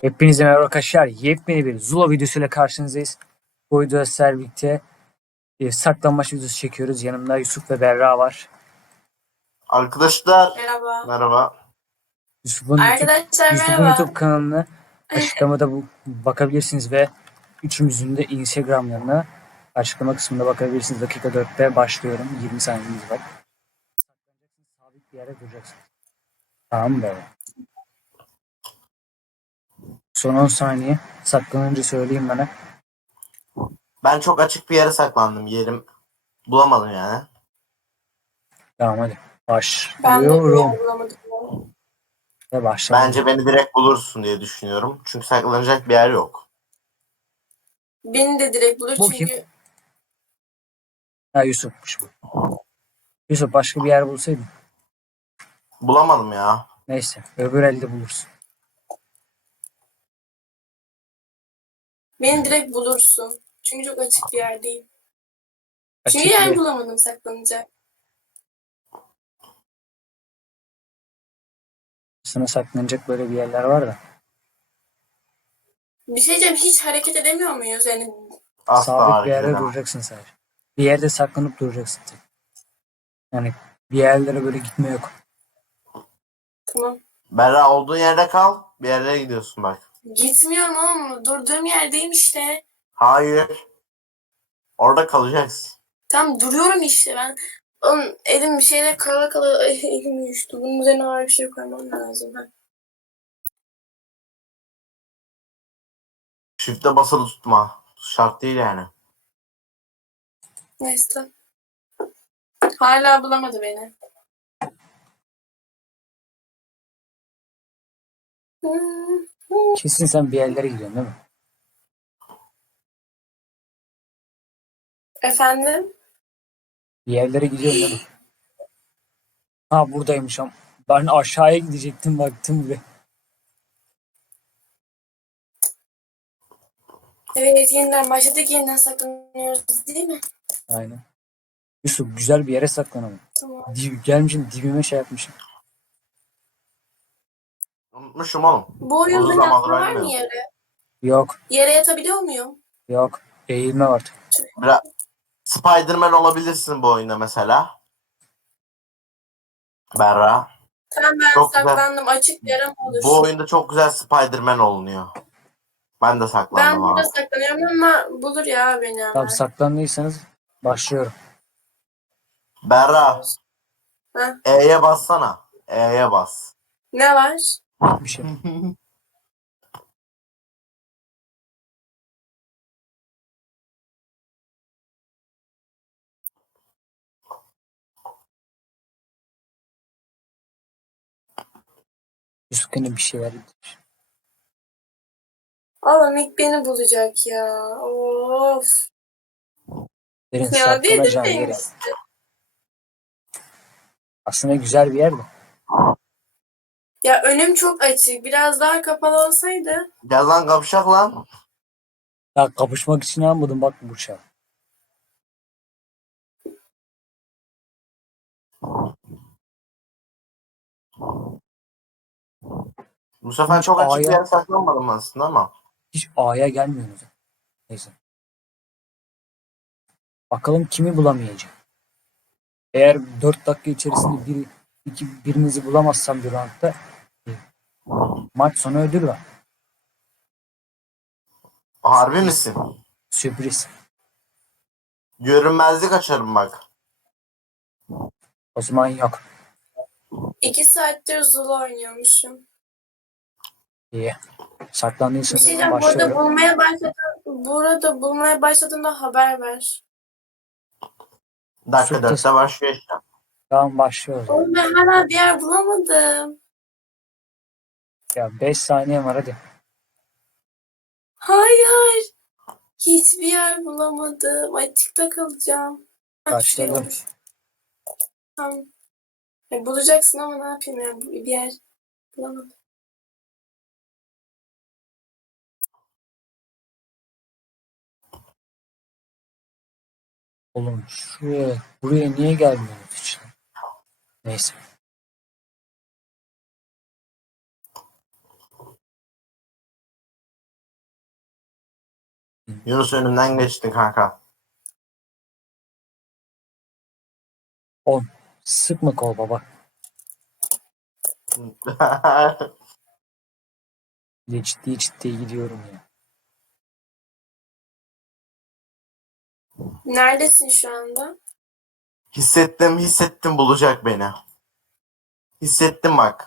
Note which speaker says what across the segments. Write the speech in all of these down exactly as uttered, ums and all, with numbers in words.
Speaker 1: Hepinize merhaba arkadaşlar. Yepyeni bir Zula videosuyla karşınızdayız. Bu videoda sizlerle birlikte bir saklanmaç videosu çekiyoruz. Yanımda Yusuf ve Berra var.
Speaker 2: Arkadaşlar
Speaker 3: Merhaba.
Speaker 2: merhaba.
Speaker 1: Yusuf'un YouTube,
Speaker 3: Arkadaşlar
Speaker 1: Yusuf'un
Speaker 3: merhaba.
Speaker 1: YouTube kanalını açıklamada bu, bakabilirsiniz ve üçümüzün de Instagram'larına açıklama kısmında bakabilirsiniz. Dakika dörtte başlıyorum. yirmi saniyeniz var. Sabit bir yere duracaksın. Tamam mı böyle? Son on saniye. Saklanınca söyleyeyim bana.
Speaker 2: Ben çok açık bir yere saklandım. Yerim bulamadım yani.
Speaker 1: Tamam hadi.
Speaker 3: Ben de bir
Speaker 1: Başlıyorum.
Speaker 3: yer bulamadım.
Speaker 1: Ve başladım.
Speaker 2: Bence beni direkt bulursun diye düşünüyorum. Çünkü saklanacak bir yer yok.
Speaker 3: Beni de direkt bulur
Speaker 1: Bu
Speaker 3: çünkü
Speaker 1: kim? Ha Yusuf'muş bu. Yusuf başka bir yer bulsaydın.
Speaker 2: Bulamadım ya.
Speaker 1: Neyse öbür elde bulursun.
Speaker 3: beni direkt bulursun. Çünkü çok açık bir yer değil. Çünkü
Speaker 1: Açık
Speaker 3: yer
Speaker 1: bir
Speaker 3: bulamadım saklanacak.
Speaker 1: sana saklanacak böyle bir yerler var da.
Speaker 3: Bir şey diyeceğim, hiç hareket edemiyor muyuz? Yani
Speaker 2: Asla
Speaker 1: Sabit bir
Speaker 2: hareket
Speaker 1: yerde
Speaker 2: edemem.
Speaker 1: duracaksın sadece. Bir yerde saklanıp duracaksın. Tek. Yani bir yerlere böyle gitme yok.
Speaker 3: tamam.
Speaker 2: Berra olduğun yerde kal. Bir yerlere gidiyorsun bak.
Speaker 3: Gitmiyorum oğlum. Durduğum yerdeyim işte.
Speaker 2: Hayır. Orada kalacaksın.
Speaker 3: Tam duruyorum işte ben. Oğlum elim bir şeyle kala kala ay, elim uyuştu. Bunun üzerine ağır bir şey koymam lazım. Ha.
Speaker 2: Shift'e basılı tutma. Şart değil yani.
Speaker 3: Neyse. Hala bulamadı beni.
Speaker 1: Kesin sen bir yerlere gidiyorsun değil mi?
Speaker 3: Efendim?
Speaker 1: Bir yerlere gidiyorsun değil mi? Ha buradaymışım. Ben aşağıya gidecektim baktım buraya.
Speaker 3: Evet, yeniden başladık. Yeniden saklanıyoruz değil mi?
Speaker 1: Aynen. Yusuf güzel bir yere saklanalım.
Speaker 3: Tamam.
Speaker 1: Dib, gelmişim dibime şey yapmışım.
Speaker 2: Unutmuşum oğlum.
Speaker 3: Bu
Speaker 2: Uzun
Speaker 3: oyunda
Speaker 2: zamandır
Speaker 3: yatma var mı
Speaker 2: oynamıyorum.
Speaker 3: yere?
Speaker 1: Yok
Speaker 3: Yere yatabiliyor muyum?
Speaker 1: yok. Eğilme var.
Speaker 2: Biraz Spider-Man olabilirsin bu oyunda mesela. Berra.
Speaker 3: Tamam, ben
Speaker 2: Çok güzel.
Speaker 3: saklandım. Açık bir yere mi olur?
Speaker 2: Bu oyunda çok güzel Spider-Man olunuyor. Ben de saklandım
Speaker 3: Ben burada
Speaker 2: abi.
Speaker 3: saklanıyorum ama bulur ya beni
Speaker 1: Tamam
Speaker 3: ama.
Speaker 1: saklandıysanız başlıyorum.
Speaker 2: Berra,
Speaker 3: Heh.
Speaker 2: E'ye bassana. E'ye bas.
Speaker 3: Ne var?
Speaker 1: Bir şey. Yusuf gene bir şeyler yapmış.
Speaker 3: Oğlum ilk beni bulacak ya. Of.
Speaker 1: Derin
Speaker 3: Ya dedim
Speaker 1: saklanacağın
Speaker 3: ben
Speaker 1: yeri.
Speaker 3: işte.
Speaker 1: Aslında güzel bir yer de.
Speaker 3: Ya önüm çok açık. Biraz daha kapalı olsaydı.
Speaker 2: Gel lan kapışak lan.
Speaker 1: Ya kapışmak için almadım bak bu bıçağı.
Speaker 2: Bu sefer
Speaker 1: Hiç
Speaker 2: çok açık bir
Speaker 1: A'ya
Speaker 2: yere saklanmadım aslında ama.
Speaker 1: hiç A'ya gelmiyorsunuz. Neyse. Bakalım kimi bulamayacak. Eğer dört dakika içerisinde bir, iki, birinizi bulamazsam bir roundda e, maç sonu ödül var.
Speaker 2: Harbi
Speaker 1: Sürpriz.
Speaker 2: misin?
Speaker 1: Sürpriz.
Speaker 2: Görünmezlik açarım bak.
Speaker 1: O zaman yok.
Speaker 3: İki saattir Zula oynuyormuşum.
Speaker 1: İyi.
Speaker 3: Bir
Speaker 1: Saklandıysan
Speaker 3: şey
Speaker 1: o zaman
Speaker 3: diyeceğim. Burada
Speaker 1: başlıyorum.
Speaker 3: bulmaya başladım. Burada bulmaya başladığında haber ver.
Speaker 2: Dakika
Speaker 1: Yusuf
Speaker 2: dörtte başlıyor işte.
Speaker 1: tamam başlıyoruz.
Speaker 3: Oğlum ben hala bir yer bulamadım.
Speaker 1: Ya beş saniye var hadi.
Speaker 3: Hayır. Hiçbir yer bulamadım. Açıkta kalacağım. Heh, şey
Speaker 1: Başladım.
Speaker 3: olur. Tamam. Ya, bulacaksın ama ne yapayım ya, bir yer bulamadım.
Speaker 1: Oğlum şuraya, buraya niye gelmiyorsunuz hiç? Neyse.
Speaker 2: Yunus önümden geçtin kanka.
Speaker 1: On. Sıkma kol baba. Ya ciddi ciddi gidiyorum ya.
Speaker 3: Neredesin şu anda?
Speaker 2: Hissettim hissettim bulacak beni. Hissettim bak.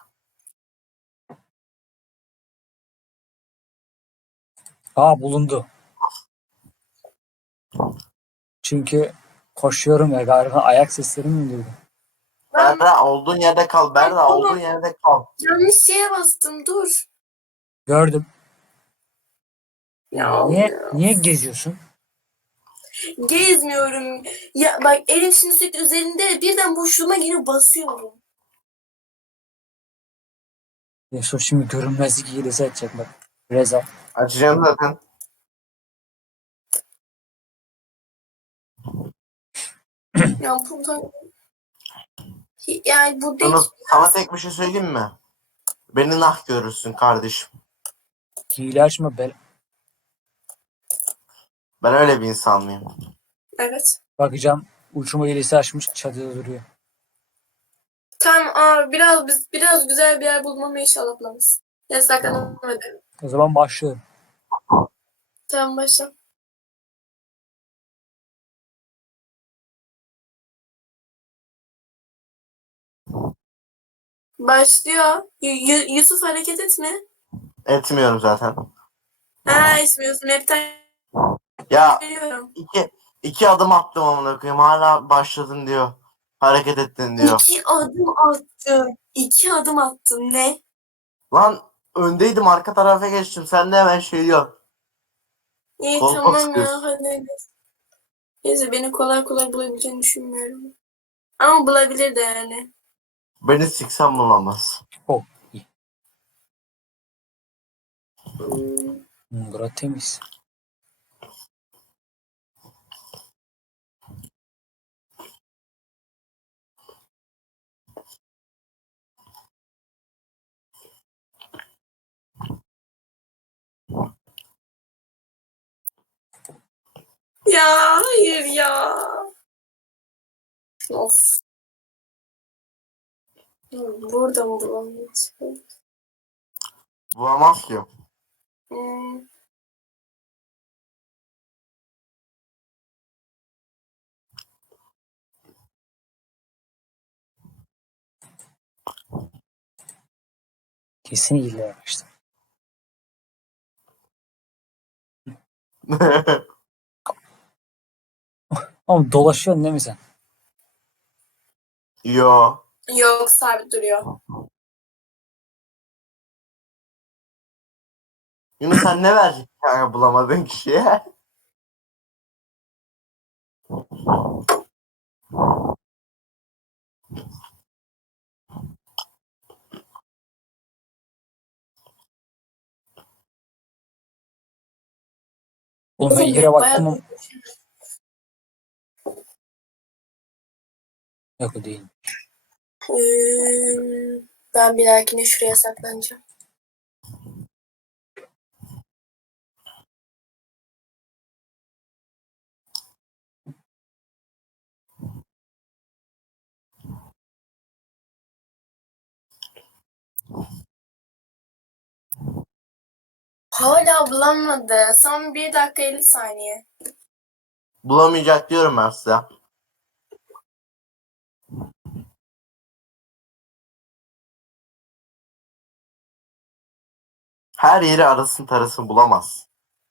Speaker 1: Aa bulundu. Çünkü koşuyorum ya galiba ayak seslerimi mi duydum?
Speaker 3: Ben
Speaker 2: Berra olduğun yerde kal. Berra
Speaker 3: Ay,
Speaker 2: olduğun
Speaker 3: tamam.
Speaker 2: yerde kal.
Speaker 3: yanlış şeye bastım. Dur.
Speaker 1: Gördüm.
Speaker 3: Ya
Speaker 1: Niye
Speaker 3: ya.
Speaker 1: niye geziyorsun?
Speaker 3: Gezmiyorum. Ya bak elim şimdi sürekli üzerinde birden boşluğuma girip basıyorum.
Speaker 1: Yusuf şimdi görünmezlik hilesi açacak bak. Reza.
Speaker 2: Açacağım zaten.
Speaker 3: Ya buradan yani burada
Speaker 2: Yunus
Speaker 3: hiç
Speaker 2: sana tek bir şey söyleyeyim mi? Beni nah görürsün kardeşim.
Speaker 1: Hile açma bel.
Speaker 2: Ben öyle bir insan mıyım?
Speaker 3: evet.
Speaker 1: Bakacağım uçurma hilesi açmış çatıda duruyor.
Speaker 3: Tamam abi biraz biz biraz güzel bir yer bulmamı inşallah bulamaz. Yasaklanalım hadi.
Speaker 1: O zaman başlıyorum.
Speaker 3: Tamam başla. Başlıyor. Y- Y- Yusuf hareket etme.
Speaker 2: Etmiyorum zaten.
Speaker 3: Ha etmiyorsun. Hepten
Speaker 2: Ya
Speaker 3: görüyorum.
Speaker 2: iki, iki adım attım amına koyayım. Hala başladın diyor. Hareket ettin diyor.
Speaker 3: İki adım attın. İki adım attın. Ne?
Speaker 2: Lan öndeydim arka tarafa geçtim. Sen de hemen şey diyorsun.
Speaker 3: İyi
Speaker 2: Kolpa
Speaker 3: tamam ya
Speaker 2: sıkıyorsun.
Speaker 3: hadi. Neyse beni kolay kolay bulabileceğini düşünmüyorum. Ama bulabilir de yani.
Speaker 2: Beni siksen bulamaz.
Speaker 1: Oh iyi.
Speaker 3: Hmm.
Speaker 1: Hmm, bura temiz.
Speaker 3: Ya hayır ya. Of. Burada mı bulamayacağım?
Speaker 2: Bulamaz ki.
Speaker 3: Hmm.
Speaker 1: Kesin hile yapmıştım. Ama dolaşıyorsun değil mi sen?
Speaker 2: Yo.
Speaker 3: Yok sabit duruyor.
Speaker 2: Yunus sen ne vereceksin kanka bulamadığın kişiye?
Speaker 1: Oğlum ben
Speaker 3: Oğlum
Speaker 1: yere
Speaker 3: benim
Speaker 1: baktım
Speaker 3: bayağı...
Speaker 1: ama yok o değil.
Speaker 3: Hmm. Ben bir dahakine şuraya saklanacağım. Hala bulamadı. Son bir dakika elli saniye.
Speaker 2: Bulamayacak diyorum ben size. Her yeri arasın tarasın bulamaz.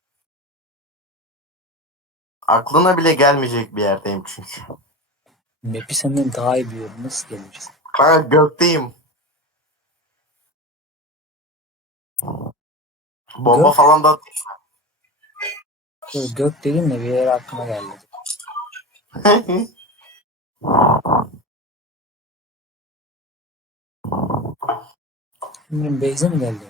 Speaker 2: Aklına bile gelmeyecek bir yerdeyim çünkü.
Speaker 1: Map'i senden daha iyi biliyorum. Nasıl geleceğiz?
Speaker 2: Kanka gökteyim. Bomba
Speaker 1: Gök,
Speaker 2: falan da
Speaker 1: gök dedim de bir yere aklıma geldi. Benim Beyze mi geldi?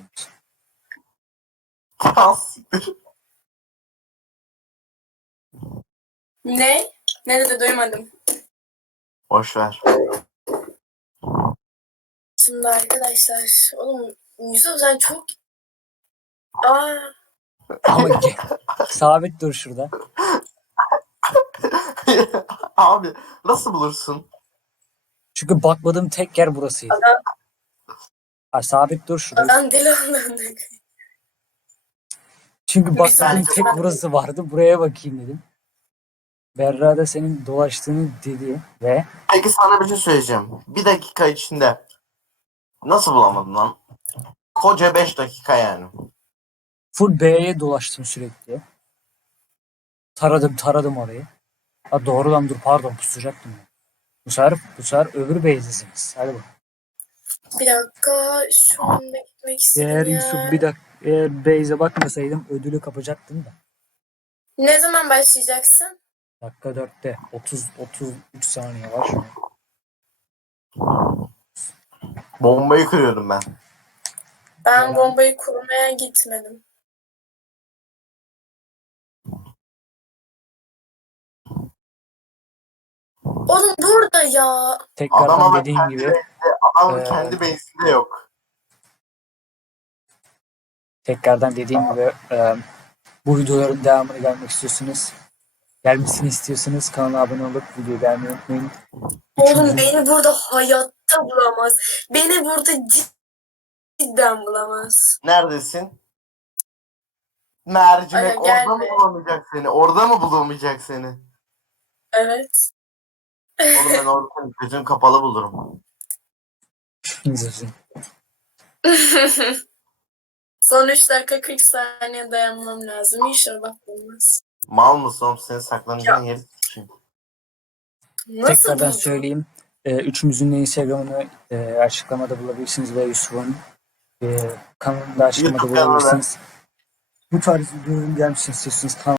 Speaker 3: Ne? Ne dedi duymadım.
Speaker 2: Boş ver.
Speaker 3: Şimdi arkadaşlar. Oğlum Yusuf sen çok... Aa,
Speaker 1: Ama ge- sabit dur şurada.
Speaker 2: Abi nasıl bulursun?
Speaker 1: Çünkü bakmadığım tek yer burasıydı.
Speaker 3: Adam,
Speaker 1: Ha, sabit dur şurada.
Speaker 3: adam deli oldu.
Speaker 1: Çünkü bakmadığım
Speaker 2: Bence
Speaker 1: tek
Speaker 2: bu-
Speaker 1: burası vardı. Buraya bakayım dedim. Berra da senin dolaştığını dedi ve
Speaker 2: Peki sana bir şey söyleyeceğim. Bir dakika içinde nasıl bulamadın lan? Koca beş dakika yani.
Speaker 1: full B'ye dolaştım sürekli. Taradım taradım orayı. Ha doğru lan dur pardon pusacaktım. ya. Bu sefer, bu sefer öbür B'desiniz. Hadi bak.
Speaker 3: Bir dakika şu anda gitmek istedim
Speaker 1: Eğer
Speaker 3: ya.
Speaker 1: Yusuf bir dakika eğer Beyze bakmasaydım ödülü kapacaktım da.
Speaker 3: Ne zaman başlayacaksın?
Speaker 1: Dakika dörtte otuz otuz üç saniye var şu an.
Speaker 2: Bombayı kırıyorum ben.
Speaker 3: Ben
Speaker 1: Yalan.
Speaker 3: bombayı kurmaya gitmedim. Oğlum burada ya.
Speaker 1: Tekrardan
Speaker 2: Adam ama
Speaker 1: dediğim
Speaker 2: kendi
Speaker 1: gibi
Speaker 2: base'inde, adam
Speaker 1: Ee,
Speaker 2: kendi base'inde yok.
Speaker 1: tekrardan dediğim gibi e, bu videoların devamını gelmek istiyorsunuz. Gelmesini istiyorsanız kanala abone olup videoyu beğenmeyi unutmayın.
Speaker 3: Oğlum
Speaker 1: Üçüncü-
Speaker 3: beni burada hayatta bulamaz. Beni burada cidden bulamaz.
Speaker 2: Neredesin? Mercimek
Speaker 3: Aga,
Speaker 2: orada mı
Speaker 3: gelme.
Speaker 2: bulamayacak seni? Orada mı bulamayacak seni?
Speaker 3: Evet.
Speaker 2: Oğlum ben orada seni gözüm kapalı bulurum.
Speaker 1: İzlesin.
Speaker 3: Son üç dakika kırk saniye dayanmam lazım. İnşallah bulmaz.
Speaker 2: Mal mısın oğlum? Senin saklanacağın yeri sikeyim.
Speaker 3: Nasıl
Speaker 1: Tekrardan
Speaker 3: buldun?
Speaker 1: söyleyeyim. E, üçümüzün de Instagram'ını e, açıklamada bulabilirsiniz ve Yusuf'un e, kanalını da açıklamada
Speaker 2: YouTube kanalı.
Speaker 1: bulabilirsiniz. Bu tarz videoların gelmesini istiyorsanız kanala